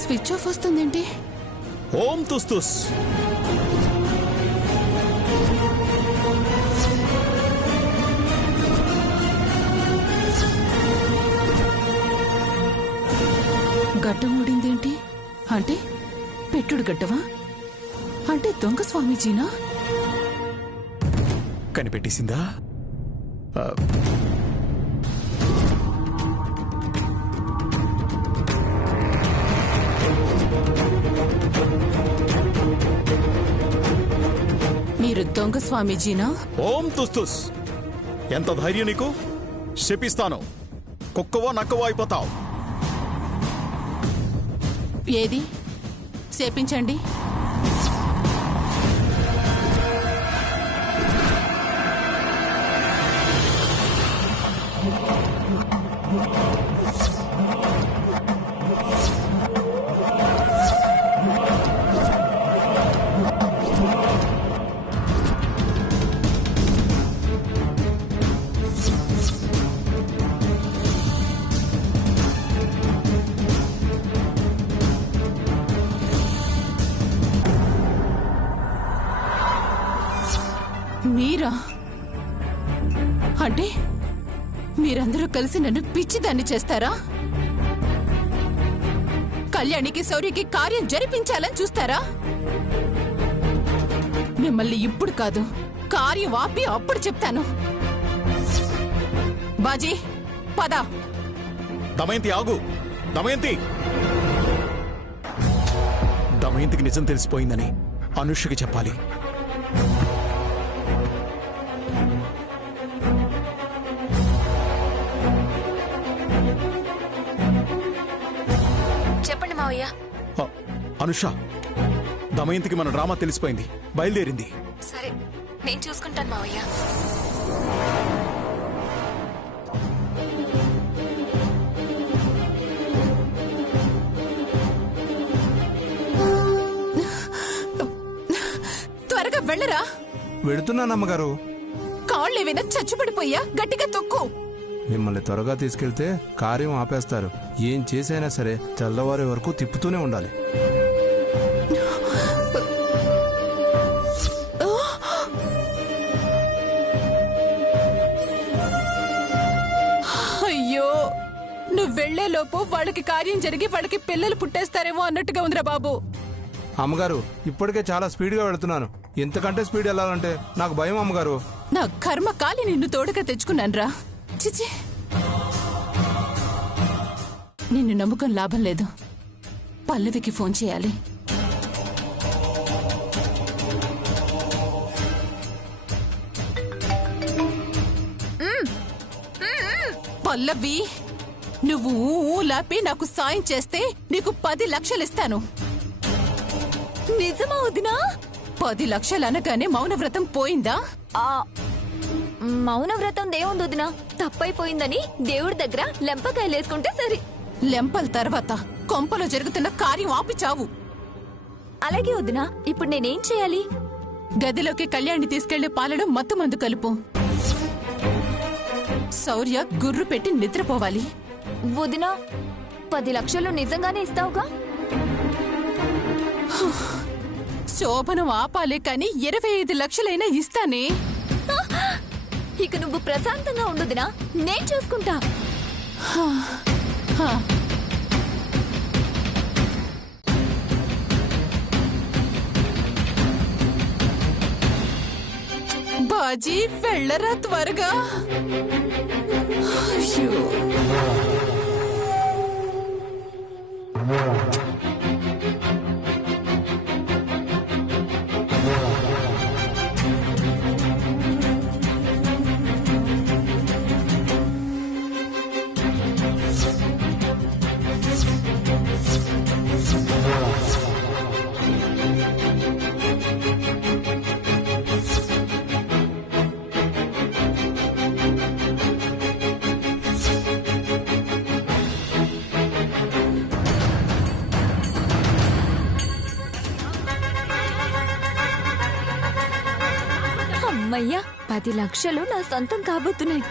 Switch off వస్తుందేంటి? ఓం తుస్తుస్. గడ్డం ఊడిందేంటి? అంటే పెట్టుడు గడ్డవా? అంటే దొంగ స్వామీజీనా? కనిపెట్టేసిందా? మీరు దొంగ స్వామీజీనా? ఓం తుస్తుస్. ఎంత ధైర్యం నీకు? శపిస్తాను, కుక్కవో నక్కవో అయిపోతావు. ఏది శపించండి. మీరా? అంటే మీరందరూ కలిసి నన్ను పిచ్చిదాన్ని చేస్తారా? కళ్యాణికి శౌర్యకి కార్యం జరిపించాలని చూస్తారా? మిమ్మల్ని ఇప్పుడు కాదు, కార్యం ఆపి అప్పుడు చెప్తాను. బాజీ పద. దమయంతి ఆగు. దమయంతి. దమయంతికి నిజం తెలిసిపోయిందని అనుష్యకి చెప్పాలి. చెప్పండి మావయ్య. అనుష, దమయంతికి మన డ్రామా తెలిసిపోయింది, బయలుదేరింది. సరే, నేను చూసుకుంటాను మావయ్య. త్వరగా వెళ్ళరా. వెళుతున్నానమ్మగారు. కాళ్ళేమైనా చచ్చుపడిపోయా? గట్టిగా తొక్కు. మిమ్మల్ని త్వరగా తీసుకెళ్తే కార్యం ఆపేస్తారు. ఏం చేసైనా సరే తెల్లవారే వరకు తిప్పుతూనే ఉండాలి. అయ్యో, నువ్వు వెళ్లేలోపు వాళ్ళకి కార్యం జరిగి వాళ్ళకి పిల్లలు పుట్టేస్తారేమో అన్నట్టుగా ఉందిరా బాబు. అమ్మగారు, ఇప్పటికే చాలా స్పీడ్గా వెళుతున్నాను. ఇంతకంటే స్పీడ్ వెళ్ళాలంటే నాకు భయం అమ్మగారు. నా కర్మ కాలి నిన్ను తోడుగా తెచ్చుకున్నాన్రా. చిచి, నిన్ను నమ్ముకొని లాభం లేదు. పల్లవికి ఫోన్ చేయాలి. పల్లవి, నువ్వు లాపి నాకు సాయం చేస్తే నీకు 10 లక్షలు ఇస్తాను. నిజమా వదినా? 10 లక్షలు అనగానే మౌనవ్రతం పోయిందా? మౌనవ్రతం దేవుంది వదినా. తప్పైపోయిందని దేవుడి దగ్గర లెంపకాయలేసుకుంటే సరి. లెంపల తర్వాత కొంపలో జరుగుతున్న కార్యం ఆపి చావు. అలాగే వదినా. ఇప్పుడు నేనేం చేయాలి? గదిలోకి కళ్యాణి తీసుకెళ్లే పాలలో మత్తు మందు కలుపు. శౌర్య గుర్రు పెట్టి నిద్రపోవాలి. వదినా, 10 లక్షలు నిజంగానే ఇస్తావుగా? శోభనం ఆపాలే కాని 25 లక్షలైనా ఇస్తానే. ఇక నువ్వు ప్రశాంతంగా ఉండుదినా, నేను చూసుకుంటా. బాజీ వెళ్ళరా త్వరగా. అయ్యో, అమ్మయ్యా, 10 లక్షలు నా సొంతం కాబోతున్నాయి.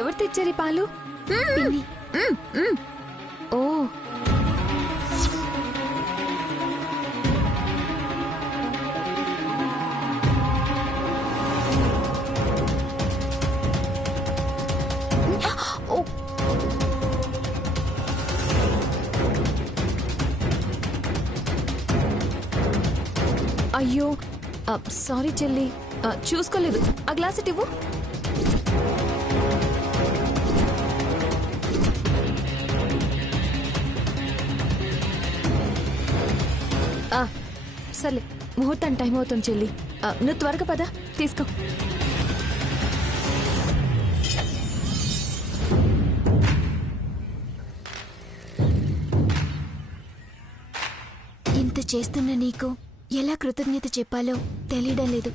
ఎవరు తెచ్చారు ఈ పాలు? పిన్ని. ఓ ఓ అయ్యో సారీ చెల్లి, చూసుకోలేదు. ఆ గ్లాస్ ఇవ్వు. సర్లే, ముహూర్తం టైం అవుతుంది చెల్లి. నువ్వు త్వరగా పద, తీసుకో. ఇంత చేస్తున్న నీకు ఎలా కృతజ్ఞత చెప్పాలో తెలియడం లేదు.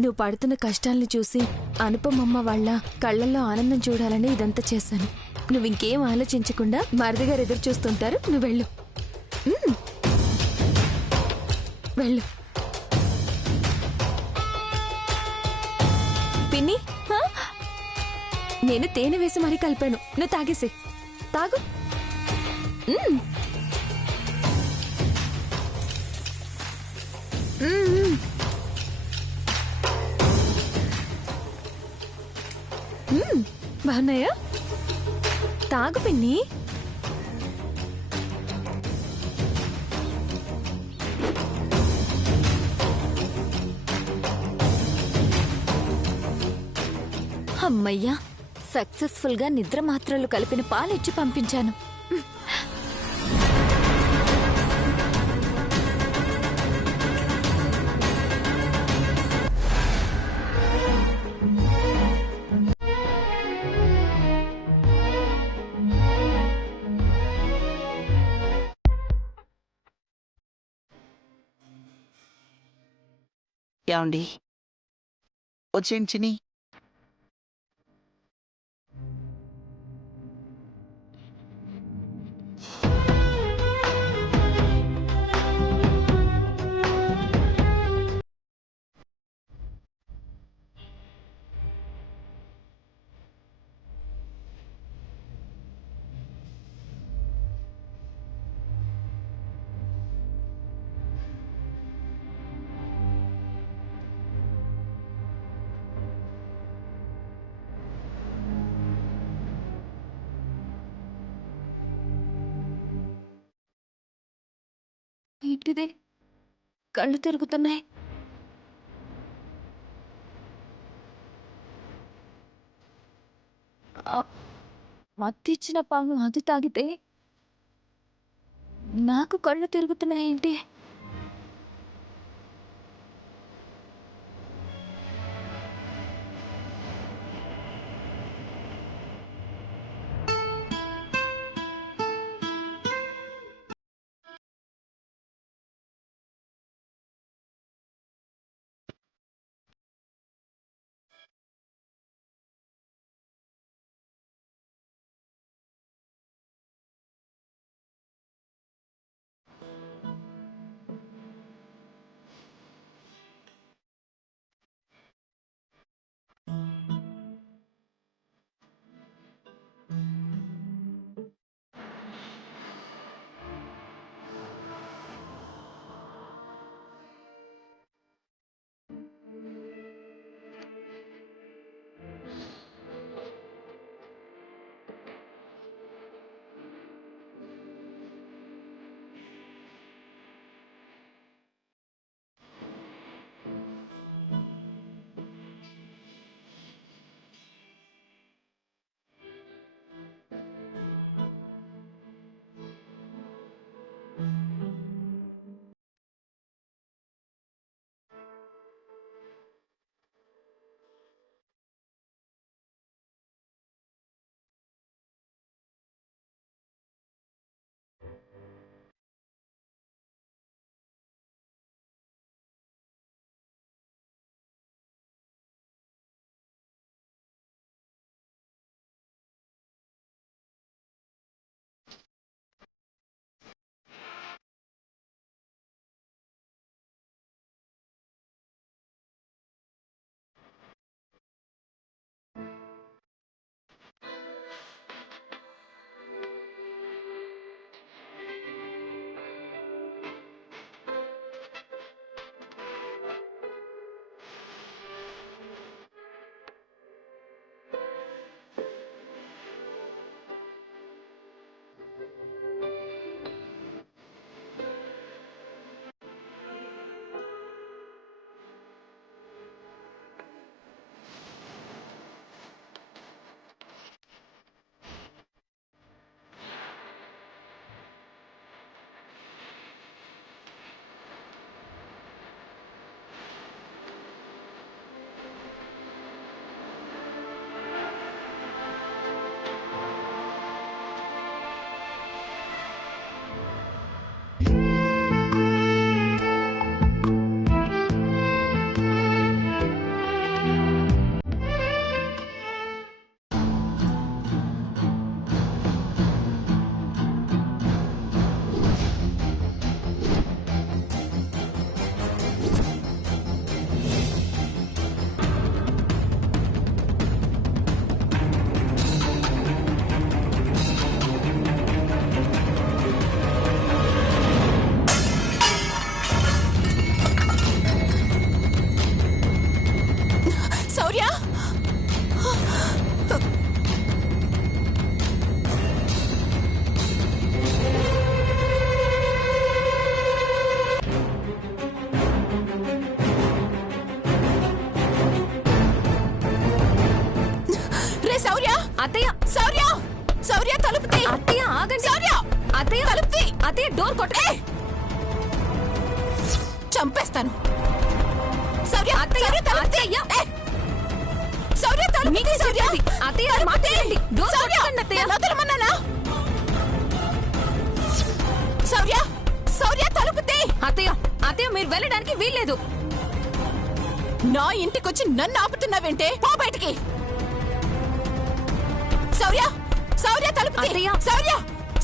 నువ్వు పడుతున్న కష్టాల్ని చూసి అనుపమమ్మ వాళ్ళ కళ్ళల్లో ఆనందం చూడాలని ఇదంతా చేశాను. నువ్వు ఇంకేం ఆలోచించకుండా మరిది గారు ఎదురు చూస్తుంటారు. నువ్వు వెళ్ళు. వెళ్ళు. పిన్ని, నేను తేనె వేసి మరీ కలిపాను. నువ్వు తాగేసి. తాగు. బాగున్నాయా? తాగు పిన్ని. అమ్మయ్యా, సక్సెస్ఫుల్ గా నిద్ర మాత్రలు కలిపిన పాలిచ్చి పంపించాను. ఏమండి వచ్చేంచిని ఏంటిది? కళ్ళు తిరుగుతున్నాయి. మత్తిచ్చిన పాము అది తాగితే నాకు కళ్ళు తిరుగుతున్నాయి ఏంటి? అత్తయ్య శౌర్య శౌర్య తలుపు తీ. అత్తయ్య ఆగండి. శౌర్య అత్తయ్య తలుపు తీ. అత్తయ్య డోర్ కొట్టే. చంపేస్తాను. శౌర్య అత్తయ్య, శౌర్య తలుపు తీ. అత్తయ్య. ఏయ్! శౌర్య తలుపు తీ, శౌర్య. అత్తయ్య మాట్లాడండి. డోర్ శౌర్య, కొట్టకండి అత్తయ్య. నన్ను వదలమన్నానా? శౌర్య శౌర్య తలుపు తీ. అత్తయ్య అత్తయ్య మీరు వెళ్ళడానికి వీల్లేదు. నా ఇంటికొచ్చి నన్ను ఆపుతున్నావేంటే? పో బయటికి. శౌర్య శౌర్య తలుపు తీ. అత్తయ్య. శౌర్య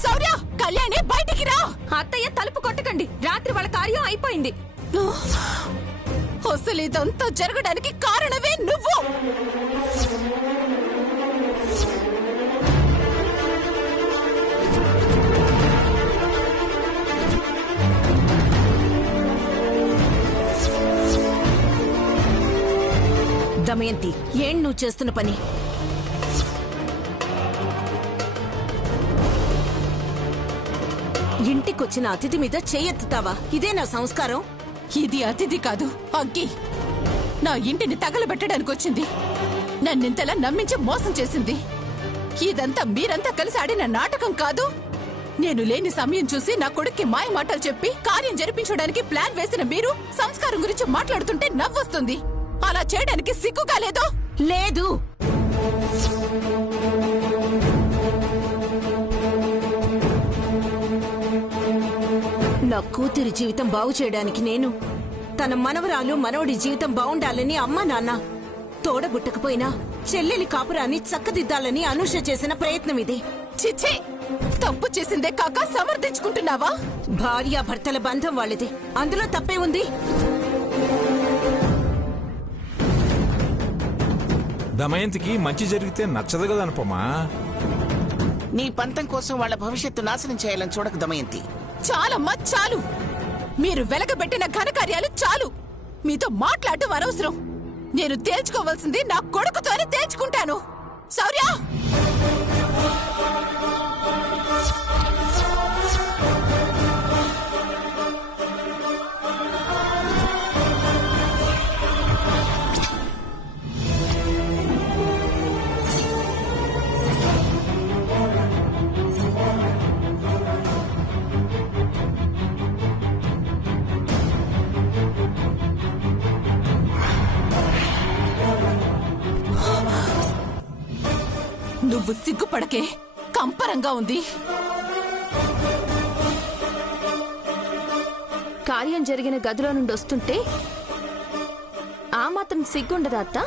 శౌర్య కళ్యాణి బయటికి రా. అత్తయ్య తలుపు కొట్టకండి. రాత్రి వాళ్ళ కార్యం అయిపోయింది. అసలు ఇదంతా జరగడానికి కారణమే నువ్వు. దమయంతి, ఏం నువ్వు చేస్తున్న పని? ఇంటికొచ్చిన అతిథి మీద చేయెత్తుతావా? ఇదే నా సంస్కారం? ఇది అతిథి కాదు, అగ్గి. నా ఇంటిని తగలబెట్టడానికి వచ్చింది. నన్నింతలా నమ్మించి మోసం చేసింది. ఇదంతా మీరంతా కలిసి ఆడిన నాటకం కాదు. నేను లేని సమయం చూసి నా కొడుక్కి మాయ మాటలు చెప్పి కార్యం జరిపించడానికి ప్లాన్ వేసిన మీరు సంస్కారం గురించి మాట్లాడుతుంటే నవ్వొస్తుంది. అలా చేయడానికి సిగ్గుగా లేదో? లేదు. నా కూతురి జీవితం బాగు చేయడానికి నేను, తన మనవరాలు మనవడి జీవితం బాగుండాలని అమ్మా నాన్న తోడబుట్టకపోయినా చెల్లెలి కాపురాన్ని చక్కదిద్దాలని అనూష చేసిన ప్రయత్నం ఇది. చిచ్చే, తప్పు చేసిందే కాక సమర్థించుకుంటున్నావా? భార్యాభర్తల బంధం వాళ్ళది, అందులో తప్పే ఉంది. దమయంతికి మంచి జరిగితే నచ్చదు కదా అనుపమా. నీ పంతం కోసం వాళ్ళ భవిష్యత్తు నాశనం చేయాలని చూడకు దమయంతి. చాలమ్మా చాలు. మీరు వెలగబెట్టిన ఘనకార్యాలు చాలు. మీతో మాట్లాడటం అనవసరం. నేను తేల్చుకోవాల్సింది నా కొడుకుతోనే తేల్చుకుంటాను. శౌర్య నువ్వు సిగ్గుపడకే. కంపరంగా ఉంది. కార్యం జరిగిన గదిలో నుండి వస్తుంటే ఆ మాత్రం సిగ్గుండదా అత్త?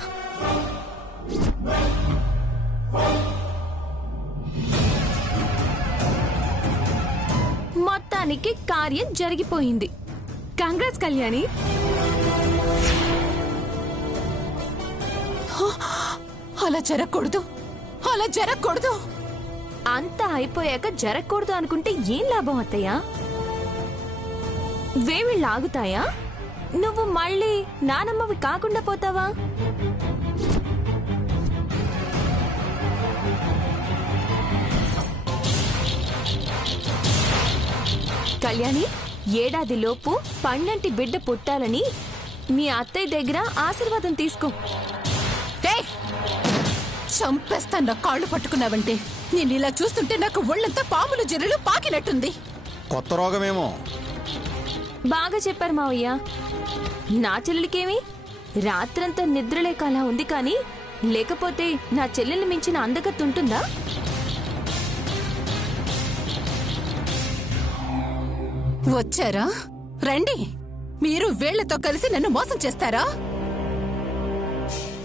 మొత్తానికి కార్యం జరిగిపోయింది. కంగ్రాట్స్ కళ్యాణి. అలా జరగకూడదు, అలా జరగకూడదు. అంతా అయిపోయాక జరగకూడదు అనుకుంటే ఏం లాభం అత్తయ్య? వేవిళ్ళు ఆగుతాయా? నువ్వు మళ్ళీ నానమ్మవి కాకుండా పోతావా? కళ్యాణి, ఏడాదిలోపు పండంటి బిడ్డ పుట్టాలని మీ అత్తయ్య దగ్గర ఆశీర్వాదం తీసుకో. ఏయ్! చంపేస్తా. నా కాళ్ళు పట్టుకున్నావంటే నేను ఇలా చూస్తుంటే నాకు ఒళ్ళంతా పాములు జిర్రలు పాకినట్టుంది. కొత్త రోగమేమో. బాగా చెప్పారు మావయ్య. నా చెల్లెలికేమి రాత్రంతా నిద్రలేక అలా ఉంది, కానీ లేకపోతే నా చెల్లెల్ని మించిన అందగత్తు ఉంటుందా? వచ్చారా? రండి. మీరు వీళ్లతో కలిసి నన్ను మోసం చేస్తారా?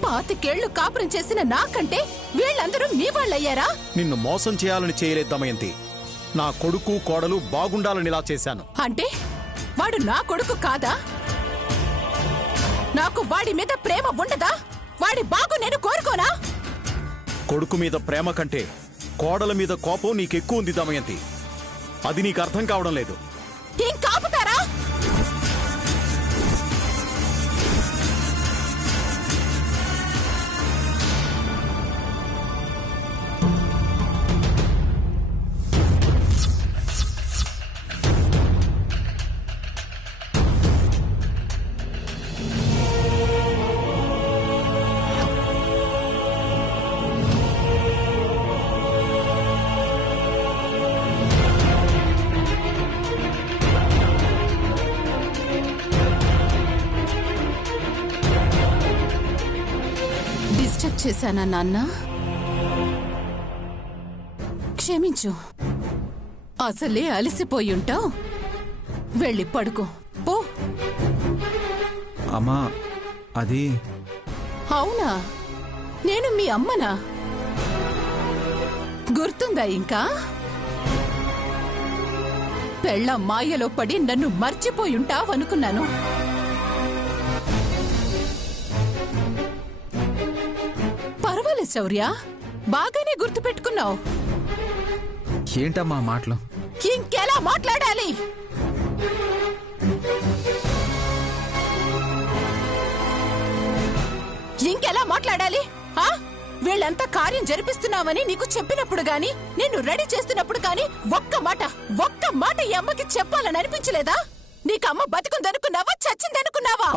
పాతికేళ్లు కాపురం చేసిన నాకంటే వీళ్ళందరూ మీ వాళ్ళయ్యారా? నిన్ను మోసం చేయాలని చేయలేదు దమయంతి. నా కొడుకు కోడలు బాగుండాలని ఇలా చేశాను. అంటే వాడు నా కొడుకు కాదా? నాకు వాడి మీద ప్రేమ ఉండదా? వాడి బాగు నేను కోరుకోనా? కొడుకు మీద ప్రేమ కంటే కోడల మీద కోపం నీకెక్కువ ఉంది దమయంతి. అది నీకు అర్థం కావడం లేదు. ఇంకాపుతారా? చేశానా నాన్న? క్షమించు. అసలే అలసిపోయి ఉంటావు. వెళ్ళి పడుకో పో. అమ్మా అది అవునా? నేను మీ అమ్మనా? గుర్తుందా ఇంకా? పెళ్ళ మాయలో పడి నన్ను మర్చిపోయుంటావనుకున్నాను. పర్వాలేదు శౌర్య, బాగానే గుర్తుపెట్టుకున్నావు. ఏంటమ్మా మాటలు? ఇంకెలా మాట్లాడాలి? ఇంకెలా మాట్లాడాలి? వీళ్ళంతా కార్యం జరిపిస్తున్నామని నీకు చెప్పినప్పుడు గాని, నిన్ను రెడీ చేస్తున్నప్పుడు గాని ఒక్క మాట ఈ అమ్మకి చెప్పాలని అనిపించలేదా? నీకు అమ్మ బతుకుందనుకున్నావా, చచ్చిందనుకున్నావా?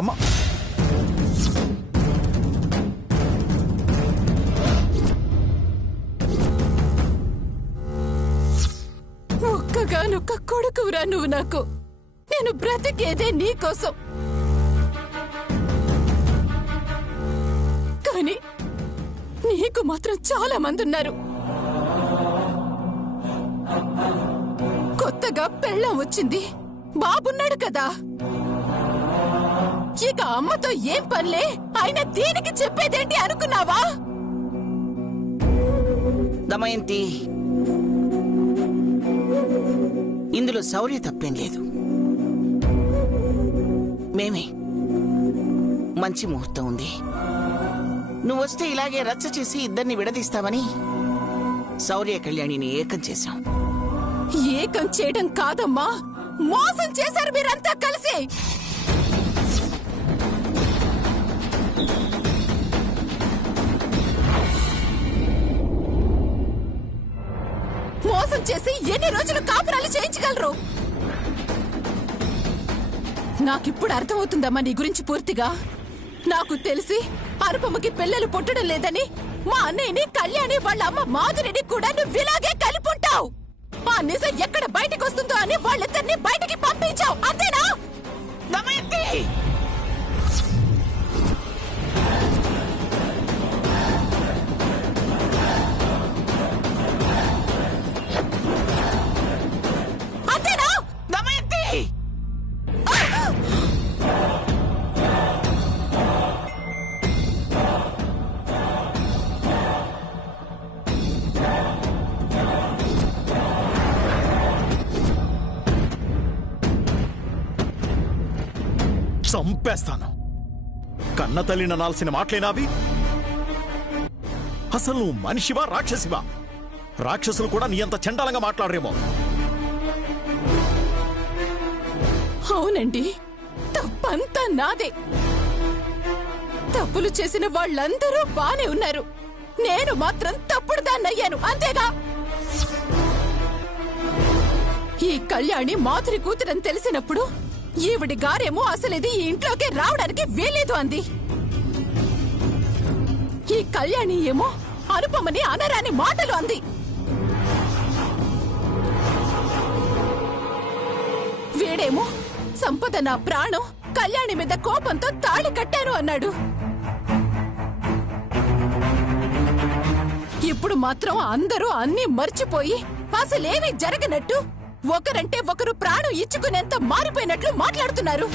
ఒక్కగానొక్క కొడుకురా నువ్వు నాకు. నేను బ్రతికేదే నీకోసం. కానీ నీకు మాత్రం చాలా మంది ఉన్నారు. కొత్తగా పెళ్ళం వచ్చింది, బాబున్నాడు కదా. ఇక అమ్మతో ఏం పనిలే, ఆయన దీనికి చెప్పేదేంటి అనుకున్నావా? దమయంతి, ఇందులో శౌర్య తప్పేం లేదు. మేమే మంచి ముహూర్తం ఉంది, నువ్వు వస్తే ఇలాగే రచ్చ చేసి ఇద్దరిని విడదీస్తావని శౌర్య కళ్యాణిని ఏకం చేశాం. ఏకం చేయడం కాదమ్మా, మోసం చేశారు మీరంతా కలిసి. మోసం చేసి ఎన్ని రోజులు కాపురాలు చేయించగలరు? నాకిప్పుడు అర్థమవుతుందమ్మా నీ గురించి పూర్తిగా. నాకు తెలిసి అరుపమ్మకి పిల్లలు పుట్టడం లేదని మా అన్నయ్యని, కళ్యాణి, వాళ్ళ అమ్మ మాధురిని కూడా నువ్వు ఇలాగే కలిపుంటావు. ఆ నిజం ఎక్కడ బయటకు వస్తుందో అని వాళ్ళిద్దరిని బయటికి పంపించావు, అంతేనా? దమయంతి, అంతేనా? దమయంతి, చంపేస్తాను. కన్న తల్లిని అనాల్సిన మాటలేనావి? అసలు నువ్వు మనిషివా, రాక్షసివా? రాక్షసులు కూడా నీ అంత చండాలంగా మాట్లాడరేమో. అవునండి, తప్పంతా నాదే. తప్పులు చేసిన వాళ్ళందరూ బానే ఉన్నారు, నేను మాత్రం తప్పుడు దాన్నయ్యాను, అంతేగా? ఈ కళ్యాణి మాధురి కూతురని తెలిసినప్పుడు ఈవిడి గారేమో అసలిది ఈ ఇంట్లోకి రావడానికి వీలేదు అంది. ఈ కళ్యాణి ఏమో అనుపమని అనరాని మాటలు అంది. వీడేమో సంపద నా ప్రాణం, కళ్యాణి మీద కోపంతో తాళి కట్టాను అన్నాడు. ఇప్పుడు మాత్రం అందరూ అన్నీ మర్చిపోయి అసలేమీ జరగనట్టు, ఒకరంటే ఒకరు ప్రాణం ఇచ్చుకునేంత మారిపోయినట్లు మాట్లాడుతున్నారు.